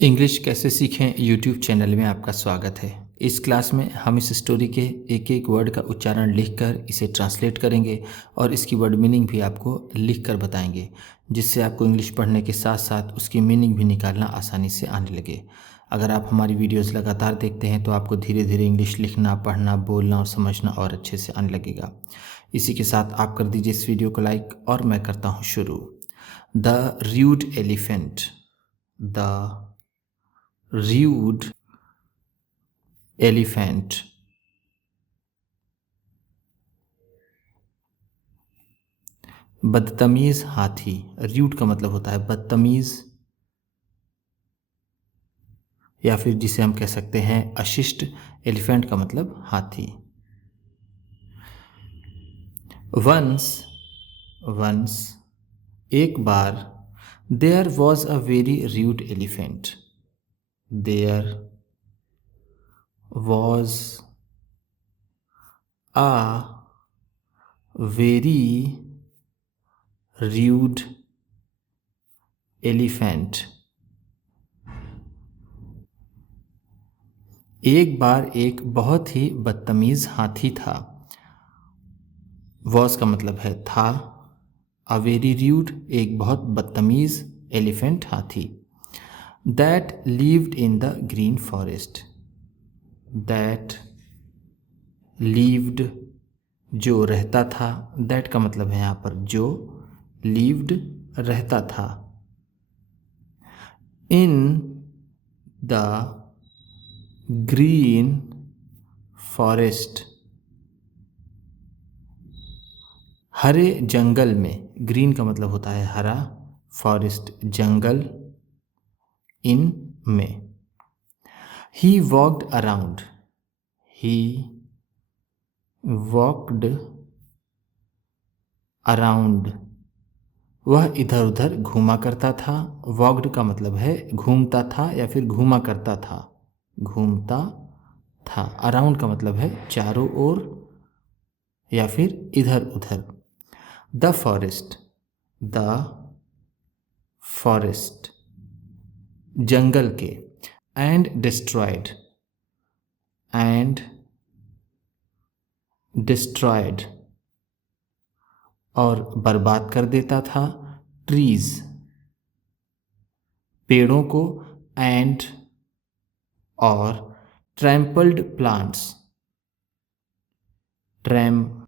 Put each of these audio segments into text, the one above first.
English कैसे सीखें YouTube channel में आपका स्वागत है। इस क्लास में हम इस स्टोरी के एक एक वर्ड का उच्चारण लिखकर इसे ट्रांसलेट करेंगे और इसकी वर्ड मीनिंग भी आपको लिखकर बताएंगे, जिससे आपको इंग्लिश पढ़ने के साथ साथ उसकी मीनिंग भी निकालना आसानी से आने लगे। अगर आप हमारी वीडियोस लगातार देखते हैं तो आपको धीरे धीरे इंग्लिश लिखना, पढ़ना, बोलना और समझना और अच्छे से आने लगेगा। इसी के साथ आप कर दीजिए इस वीडियो को लाइक और मैं करता हूँ शुरू। The rude elephant. The rude elephant. बदतमीज हाथी। रूड का मतलब होता है बदतमीज, या फिर जिसे हम कह सकते हैं अशिष्ट। एलिफेंट का मतलब हाथी। वंस, वंस एक बार। There was a very rude elephant. There was a very rude elephant. एक बार एक बहुत ही बदतमीज हाथी था। वॉज का मतलब है था। अ वेरी रूड एक बहुत बदतमीज एलिफेंट हाथी। That lived in the green forest. That lived जो रहता था। दैट का मतलब है यहाँ पर जो, लिव्ड रहता था। इन द ग्रीन फॉरेस्ट हरे जंगल में। ग्रीन का मतलब होता है हरा, फॉरेस्ट जंगल, इन में। ही वॉक्ड अराउंड। ही वॉक्ड अराउंड वह इधर उधर घूमा करता था। वॉक्ड का मतलब है घूमता था या फिर घूमा करता था, घूमता था। अराउंड का मतलब है चारों ओर या फिर इधर उधर। द फॉरेस्ट, द फॉरेस्ट जंगल के। एंड डिस्ट्रॉयड, एंड डिस्ट्रॉयड और बर्बाद कर देता था। ट्रीज पेड़ों को। एंड और ट्रैम्पल्ड प्लांट्स, ट्रैम्पल्ड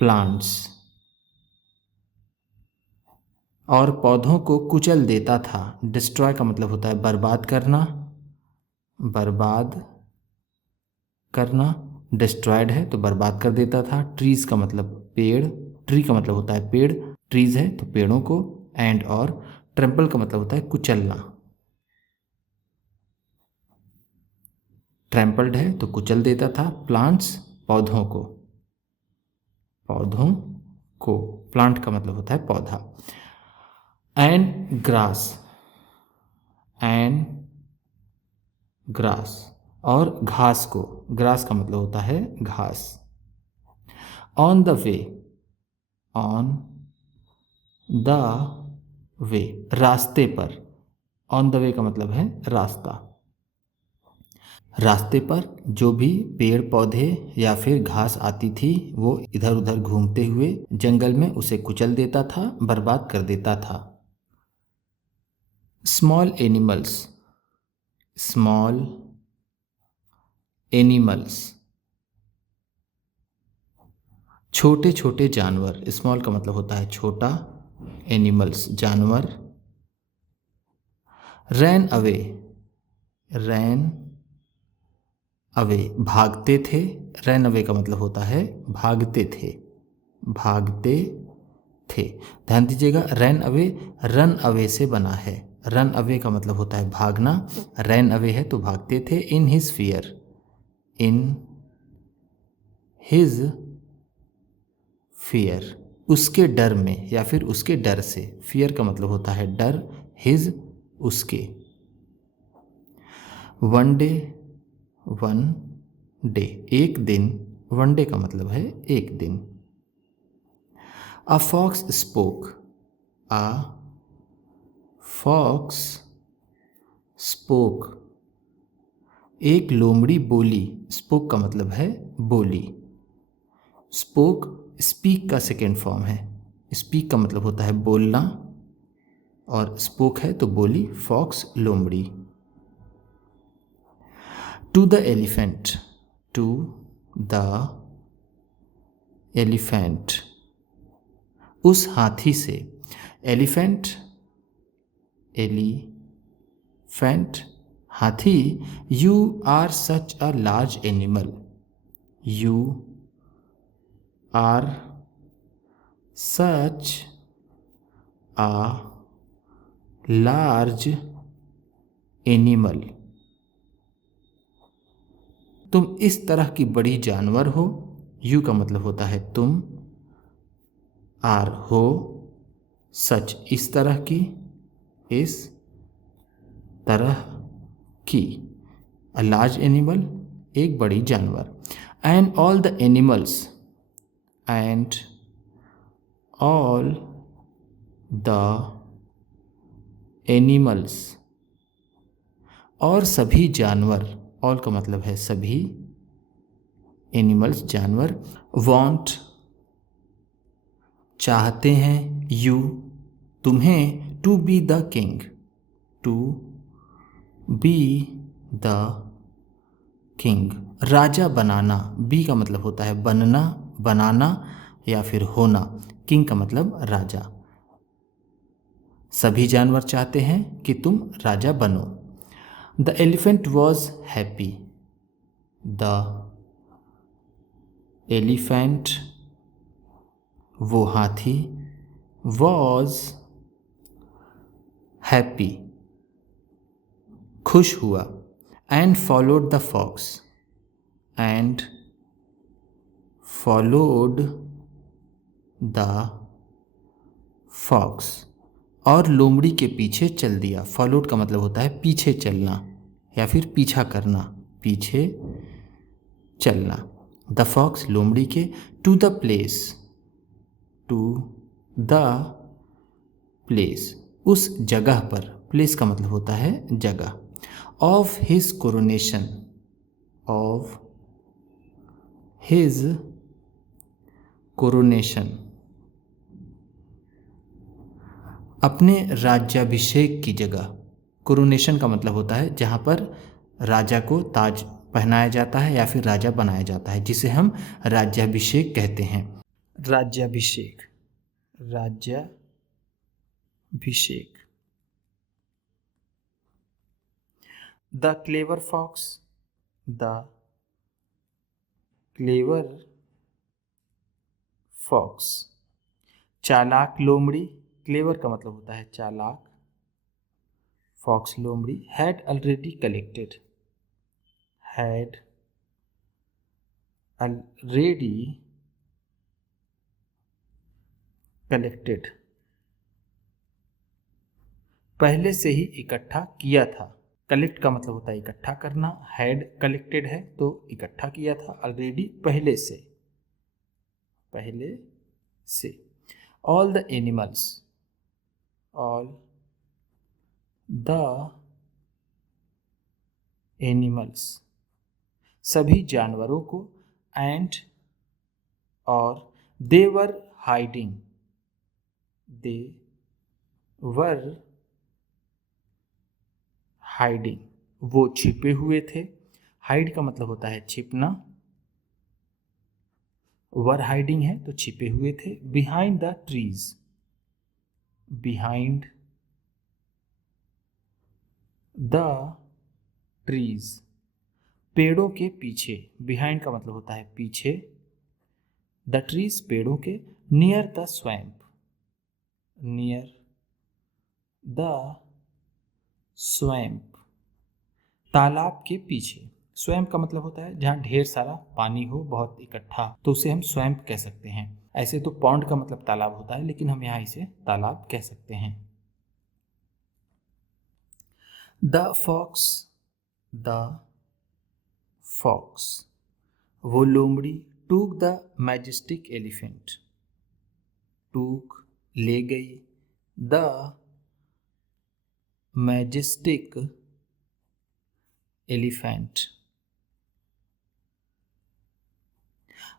प्लांट्स और पौधों को कुचल देता था। डिस्ट्रॉय का मतलब होता है बर्बाद करना, बर्बाद करना। डिस्ट्रॉयड है तो बर्बाद कर देता था। ट्रीज का मतलब पेड़, ट्री का मतलब होता है पेड़, ट्रीज है तो पेड़ों को। एंड और ट्रैम्पल का मतलब होता है कुचलना। ट्रैम्पल्ड है तो कुचल देता था। प्लांट्स पौधों को, पौधों को। प्लांट का मतलब होता है पौधा। एंड ग्रास, एंड ग्रास और घास को। ग्रास का मतलब होता है घास। On the way, on the way रास्ते पर। ऑन द वे का मतलब है रास्ता। रास्ते पर जो भी पेड़ पौधे या फिर घास आती थी वो इधर उधर घूमते हुए जंगल में उसे कुचल देता था, बर्बाद कर देता था। स्मॉल एनिमल्स, स्मॉल एनिमल्स छोटे छोटे जानवर। स्मॉल का मतलब होता है छोटा, एनिमल्स जानवर। रैन अवे, रैन अवे भागते थे। रैन अवे का मतलब होता है भागते थे, भागते थे। ध्यान दीजिएगा रैन अवे रन अवे से बना है। रन अवे का मतलब होता है भागना, रैन अवे है तो भागते थे। In his fear, in his fear उसके डर में या फिर उसके डर से। फियर का मतलब होता है डर, हिज उसके। वन डे, वन डे एक दिन। वन डे का मतलब है एक दिन। A fox spoke, a fox spoke, एक लोमड़ी बोली। स्पोक का मतलब है बोली। स्पोक स्पीक का सेकेंड फॉर्म है। स्पीक का मतलब होता है बोलना और स्पोक है तो बोली। फॉक्स लोमड़ी। To the elephant, to the elephant, उस हाथी से। एलिफेंट, एलिफेंट हाथी। You are such a large animal, you are such a large animal, तुम इस तरह की बड़ी जानवर हो। यू का मतलब होता है तुम, आर हो, सच इस तरह की, इस तरह की, अ लार्ज एनिमल एक बड़ी जानवर। And all the animals, and all the animals, और सभी जानवर। ऑल का मतलब है सभी, एनिमल्स जानवर। वांट चाहते हैं, यू तुम्हें, to be the king, to be the king राजा बनाना। बी का मतलब होता है बनना, बनाना या फिर होना। किंग का मतलब राजा। सभी जानवर चाहते हैं कि तुम राजा बनो। The elephant was happy, the elephant वो हाथी, वॉज हैप्पी खुश हुआ। And followed the fox, and followed the fox और लोमड़ी के पीछे चल दिया। फॉलोड का मतलब होता है पीछे चलना या फिर पीछा करना, पीछे चलना। द फॉक्स लोमड़ी के, to the place, to the place उस जगह पर। प्लेस का मतलब होता है जगह। Of his coronation, of his coronation अपने राज्याभिषेक की जगह। कोरोनेशन का मतलब होता है जहाँ पर राजा को ताज पहनाया जाता है या फिर राजा बनाया जाता है, जिसे हम राज्याभिषेक कहते हैं। राज्याभिषेक, राज्याभिषेक। The clever fox, the clever fox चालाक लोमड़ी। क्लेवर का मतलब होता है चालाक। फॉक्स लोमड़ी had already collected, had already collected पहले से ही इकट्ठा किया था। कलेक्ट का मतलब होता है इकट्ठा करना। हैड कलेक्टेड है तो इकट्ठा किया था। ऑलरेडी पहले से, पहले से। All the animals, all the animals सभी जानवरों को। एंड और दे वर हाइडिंग, दे वर हाइडिंग वो छिपे हुए थे। हाइड का मतलब होता है छिपना। वर हाइडिंग है तो छिपे हुए थे। Behind the trees, behind the trees पेड़ों के पीछे। बिहाइंड का मतलब होता है पीछे। द ट्रीज पेड़ों के। Near the swamp, near the swamp तालाब के पीछे। स्वैम्प का मतलब होता है जहाँ ढेर सारा पानी हो, बहुत इकट्ठा, तो उसे हम स्वैम्प कह सकते हैं। ऐसे तो पॉन्ड का मतलब तालाब होता है, लेकिन हम यहाँ इसे तालाब कह सकते हैं। द फॉक्स, द फॉक्स वो लोमड़ी। टूक द मैजेस्टिक एलिफेंट, टूक ले गई। द मैजेस्टिक एलिफेंट,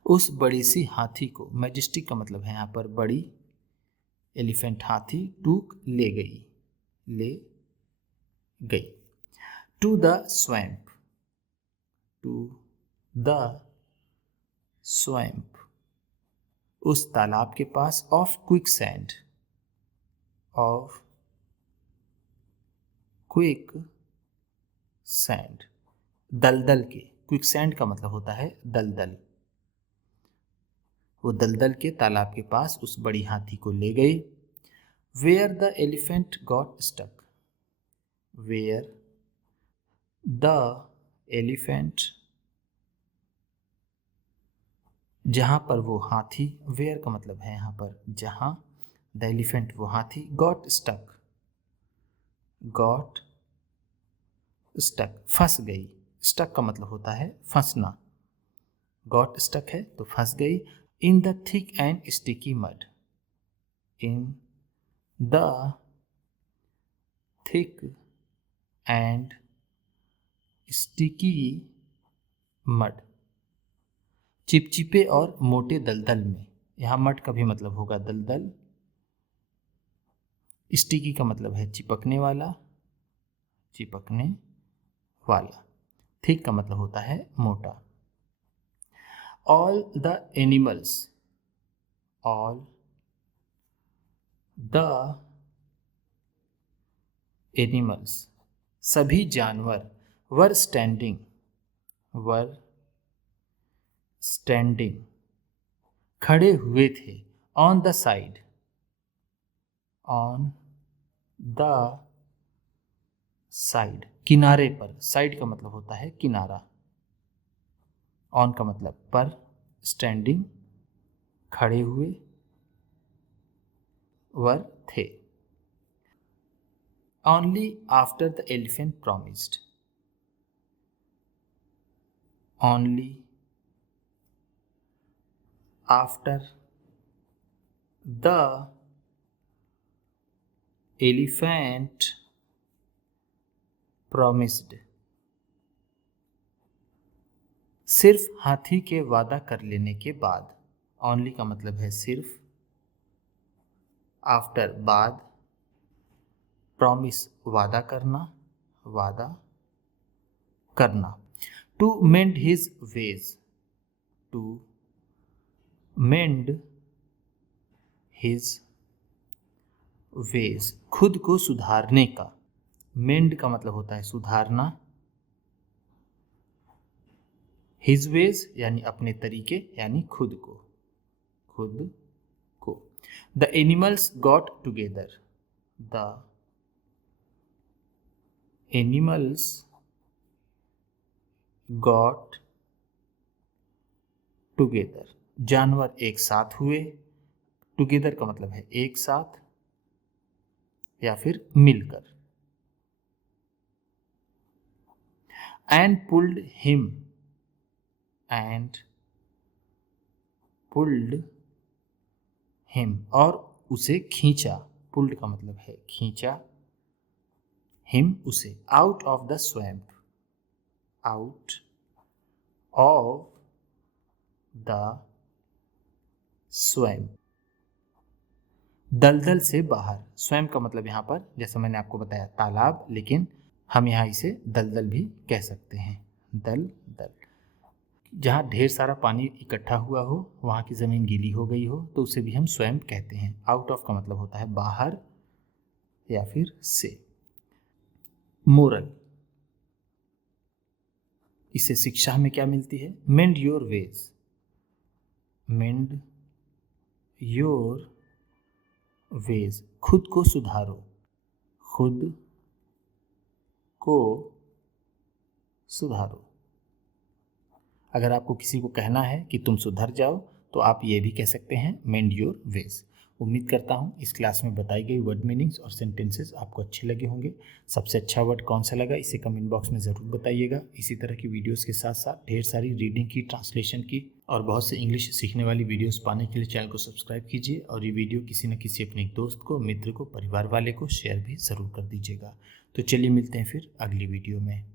उस बड़ी सी हाथी को, मैजेस्टिक का मतलब है यहाँ पर बड़ी, एलिफेंट हाथी, टूक ले गई, ले गई। To the swamp, to the swamp, उस तालाब के पास, of quicksand, of quicksand, दलदल के, क्विक सैंड का मतलब होता है दलदल, वो दलदल के तालाब के पास उस बड़ी हाथी को ले गए। Where the elephant got stuck, where the elephant, जहाँ पर वो हाथी, वेयर का मतलब है यहाँ पर जहाँ, द एलिफेंट वो हाथी, गॉट स्टक, गॉट स्टक फंस गई, स्टक का मतलब होता है फंसना, गॉट स्टक है तो फंस गई। In the thick and sticky mud, in the thick and sticky mud, चिपचिपे और मोटे दलदल में, यहाँ मड का भी मतलब होगा दलदल, स्टिकी का मतलब है चिपकने वाला, चिपकने वाला, थिक का मतलब होता है मोटा। All the animals, all the animals, सभी जानवर, वर स्टैंडिंग, वर स्टैंडिंग, खड़े हुए थे, on the side, on the side, किनारे पर, साइड का मतलब होता है किनारा, ऑन का मतलब पर, स्टैंडिंग खड़े हुए, वर थे। Only after the elephant promised, only after the elephant promised, सिर्फ हाथी के वादा कर लेने के बाद, ओनली का मतलब है सिर्फ, आफ्टर बाद, प्रॉमिस वादा करना, वादा करना। To mend his ways, to mend his ways, खुद को सुधारने का, मेंड का मतलब होता है सुधारना, हिज वेज यानी अपने तरीके, यानी खुद को, खुद को। The animals got together, the animals got together, जानवर एक साथ हुए, टुगेदर का मतलब है एक साथ या फिर मिलकर। And pulled him, and pulled him, और उसे खींचा, पुल्ड का मतलब है खींचा, हिम उसे, out of the swamp, out of the swamp, दलदल से बाहर, स्वयं का मतलब यहाँ पर जैसा मैंने आपको बताया तालाब, लेकिन हम यहाँ इसे दलदल भी कह सकते हैं, दलदल, जहाँ ढेर सारा पानी इकट्ठा हुआ हो, वहाँ की ज़मीन गीली हो गई हो तो उसे भी हम स्वयं कहते हैं। आउट ऑफ का मतलब होता है बाहर या फिर से। मोरल, इससे शिक्षा हमें क्या मिलती है? मेंड your ways, mend your ways, खुद को सुधारो, खुद को सुधारो। अगर आपको किसी को कहना है कि तुम सुधर जाओ तो आप ये भी कह सकते हैं मेंड योर वेज, उम्मीद करता हूँ इस क्लास में बताई गई वर्ड मीनिंग्स और सेंटेंसेस आपको अच्छे लगे होंगे। सबसे अच्छा वर्ड कौन सा लगा इसे कमेंट बॉक्स में ज़रूर बताइएगा। इसी तरह की वीडियोस के साथ साथ ढेर सारी रीडिंग की, ट्रांसलेशन की और बहुत से इंग्लिश सीखने वाली वीडियोस पाने के लिए चैनल को सब्सक्राइब कीजिए और ये वीडियो किसी न किसी अपने दोस्त को, मित्र को, परिवार वाले को शेयर भी ज़रूर कर दीजिएगा। तो चलिए मिलते हैं फिर अगली वीडियो में।